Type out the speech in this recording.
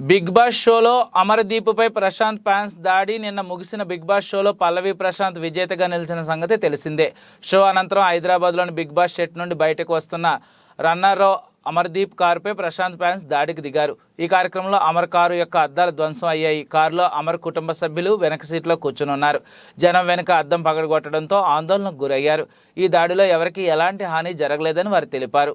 Big boss షోలో అమర్దీప్పై Prashanth fans దాడి. నిన్న ముగిసిన బిగ్ బాస్ షోలో పల్లవి ప్రశాంత్ విజేతగా నిలిచిన సంగతి తెలిసిందే. షో అనంతరం హైదరాబాద్లోని బిగ్ బాస్ సెట్ నుండి బయటకు వస్తున్న రన్నర్ అమర్దీప్ కారుపై ప్రశాంత్ ఫ్యాన్స్ దాడికి దిగారు. ఈ కార్యక్రమంలో అమర్ కారు యొక్క అద్దాలు ధ్వంసం అయ్యాయి. కారులో అమర్ కుటుంబ సభ్యులు వెనక సీట్లో కూర్చుని ఉన్నారు. జనం వెనుక అద్దం పగలగొట్టడంతో ఆందోళనకు గురయ్యారు. ఈ దాడిలో ఎవరికీ ఎలాంటి హాని జరగలేదని వారు తెలిపారు.